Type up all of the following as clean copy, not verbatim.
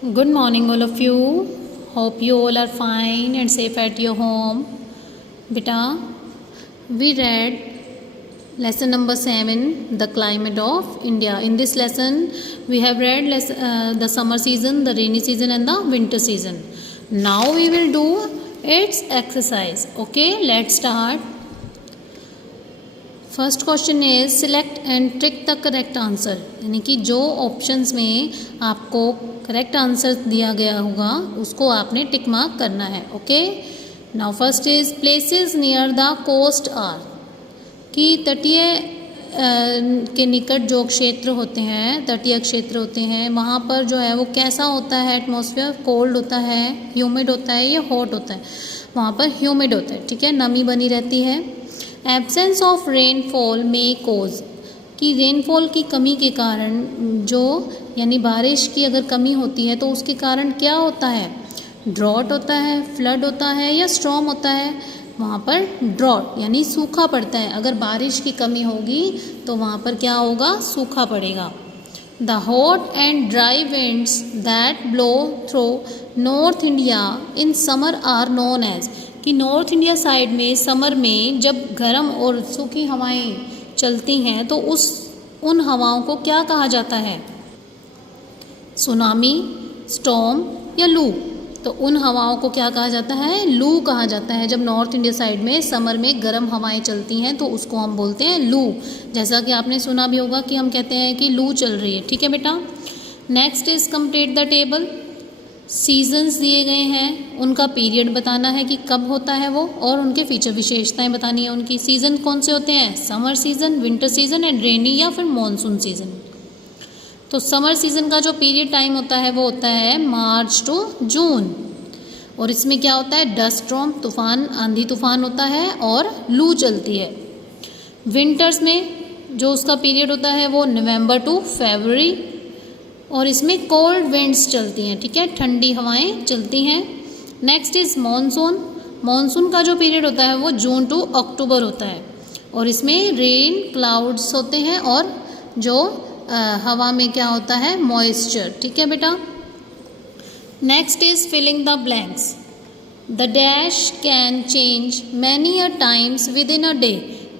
Good morning, all of you. Hope you all are fine and safe at your home. Beta, we read lesson number 7, the climate of India. In this lesson, we have read the summer season, the rainy season, and the winter season. Now we will do its exercise. Okay, let's start. First question is select and tick the correct answer, यानी कि जो options में आपको correct answer दिया गया होगा उसको आपने टिक मार्क करना है. Okay, now first is places near the coast are, कि तटीय के निकट जो क्षेत्र होते हैं, तटीय क्षेत्र होते हैं, वहाँ पर जो है वो कैसा होता है एटमॉस्फेयर, कोल्ड होता है, ह्यूमिड होता है या हॉट होता है. वहाँ पर ह्यूमिड होता है. ठीक है, नमी बनी रहती है. एब्सेंस ऑफ रेनफॉल में कोज, कि रेनफॉल की कमी के कारण जो, यानी बारिश की अगर कमी होती है तो उसके कारण क्या होता है, ड्रॉट होता है, फ्लड होता है या स्टॉर्म होता है. वहाँ पर ड्रॉट यानी सूखा पड़ता है. अगर बारिश की कमी होगी तो वहाँ पर क्या होगा, सूखा पड़ेगा. The hot and dry winds that blow through north India in summer are known as, कि नॉर्थ इंडिया साइड में समर में जब गर्म और सूखी हवाएं चलती हैं तो उन हवाओं को क्या कहा जाता है, सुनामी, स्टॉर्म या लू. तो उन हवाओं को क्या कहा जाता है, लू कहा जाता है. जब नॉर्थ इंडिया साइड में समर में गर्म हवाएं चलती हैं तो उसको हम बोलते हैं लू. जैसा कि आपने सुना भी होगा कि हम कहते हैं कि लू चल रही है. ठीक है बेटा. Next is complete the table. Seasons दिए गए हैं, उनका पीरियड बताना है कि कब होता है वो, और उनके फीचर विशेषताएं बतानी है उनकी. सीज़न कौन से होते हैं, summer season, winter season and rainy या फिर मॉनसून सीज़न. तो समर सीज़न का जो पीरियड टाइम होता है वो होता है मार्च टू जून, और इसमें क्या होता है, डस्ट स्टॉर्म, तूफान, आंधी तूफान होता है और लू चलती है. विंटर्स में जो उसका पीरियड होता है वो नवंबर टू फरवरी, और इसमें कोल्ड विंड्स चलती हैं. ठीक है, ठंडी हवाएं चलती हैं. Next is monsoon. मॉनसून का जो पीरियड होता है वो जून टू अक्टूबर होता है, और इसमें रेन क्लाउड्स होते हैं और जो हवा में क्या होता है, मॉइस्चर. ठीक है बेटा. Next is filling the blanks. The dash can change many a times within a day,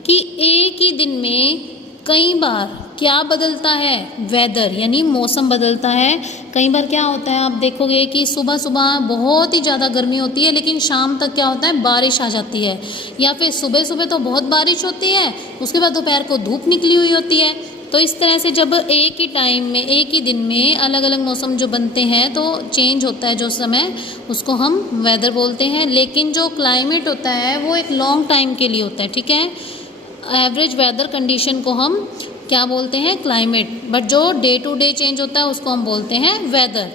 कि एक ही दिन में कई बार क्या बदलता है, वेदर यानी मौसम बदलता है. कई बार क्या होता है, आप देखोगे कि सुबह सुबह बहुत ही ज़्यादा गर्मी होती है लेकिन शाम तक क्या होता है, बारिश आ जाती है, या फिर सुबह सुबह तो बहुत बारिश होती है, उसके बाद दोपहर को धूप निकली हुई होती है. तो इस तरह से जब एक ही टाइम में, एक ही दिन में अलग अलग मौसम जो बनते हैं तो चेंज होता है जो समय, उसको हम वेदर बोलते हैं. लेकिन जो क्लाइमेट होता है वो एक लॉन्ग टाइम के लिए होता है. ठीक है, एवरेज वेदर कंडीशन को हम क्या बोलते हैं, क्लाइमेट. बट जो डे टू डे चेंज होता है उसको हम बोलते हैं weather.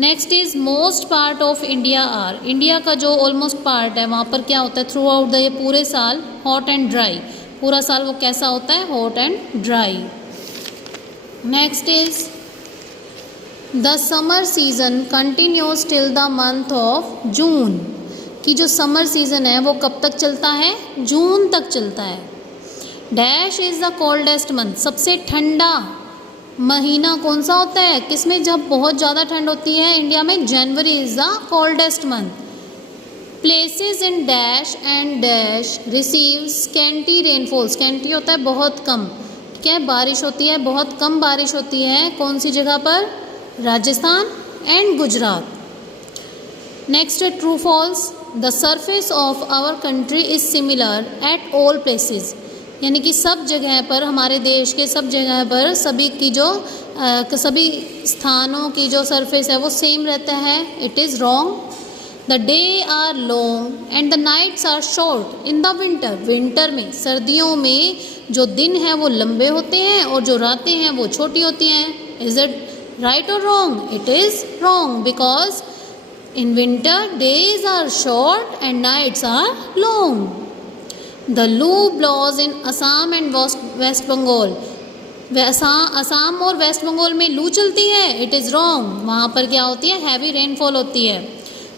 Next is most part of India are. India का जो ऑलमोस्ट पार्ट है वहाँ पर क्या होता है, थ्रू आउट द, ये पूरे साल हॉट एंड ड्राई. पूरा साल वो कैसा होता है, hot and dry. Next is the summer season continues till the month of June, कि जो समर सीजन है वो कब तक चलता है, जून तक चलता है. Dash is the coldest month. सबसे ठंडा महीना कौन सा होता है, किसमें जब बहुत ज़्यादा ठंड होती है इंडिया में, जनवरी is the coldest month. Places in dash and dash receive scanty rainfall. Scanty होता है बहुत कम. ठीक है, बारिश होती है, बहुत कम बारिश होती है. कौन सी जगह पर, राजस्थान एंड गुजरात. नेक्स्ट है true false. The surface of our country is similar at all places, यानी कि सब जगह पर, हमारे देश के सब जगह पर सभी की जो सभी स्थानों की जो सरफेस है वो सेम रहता है. It is wrong. The day are long and the nights are short in the winter. Winter में, सर्दियों में जो दिन हैं वो लंबे होते हैं और जो रातें हैं वो छोटी होती हैं. इज इट राइट और wrong? It is wrong, because in winter days are short and nights are long. The loo blows in Assam and West Bengal. Assam और वेस्ट बंगाल में लू चलती है. It is wrong. वहाँ पर क्या होती है, हैवी रेनफॉल होती है.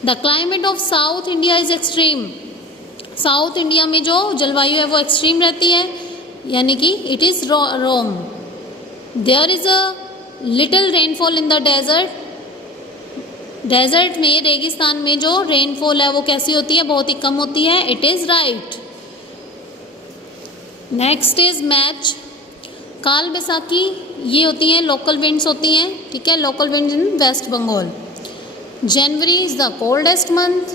The climate of south India is extreme. South India में जो जलवायु है वो एक्सट्रीम रहती है, यानी कि it is wrong. There is a little rainfall in the desert desert में, रेगिस्तान में जो रेनफॉल है वो कैसी होती है, बहुत ही कम होती है। It is right. Next is match. काल बैसाखी ये होती हैं लोकल विंड्स होती हैं, ठीक है, local winds in West Bengal. January is the coldest month.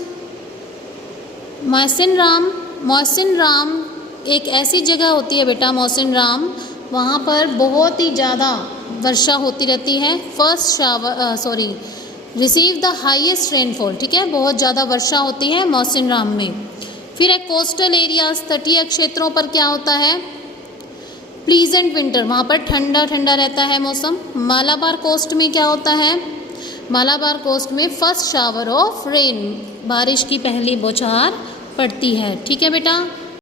Mawsynram एक ऐसी जगह होती है बेटा, मौसिन राम, वहाँ पर बहुत ही ज़्यादा वर्षा होती रहती है। रिसीव द हाईएस्ट रेनफॉल, ठीक है, बहुत ज़्यादा वर्षा होती है मौसिन राम में। फिर एक कोस्टल एरियाज, तटीय क्षेत्रों पर क्या होता है, प्लीजेंट विंटर, वहाँ पर ठंडा ठंडा रहता है मौसम। मालाबार कोस्ट में क्या होता है, मालाबार कोस्ट में फर्स्ट शावर ऑफ रेन, बारिश की पहली बौछार पड़ती है, ठीक है बेटा।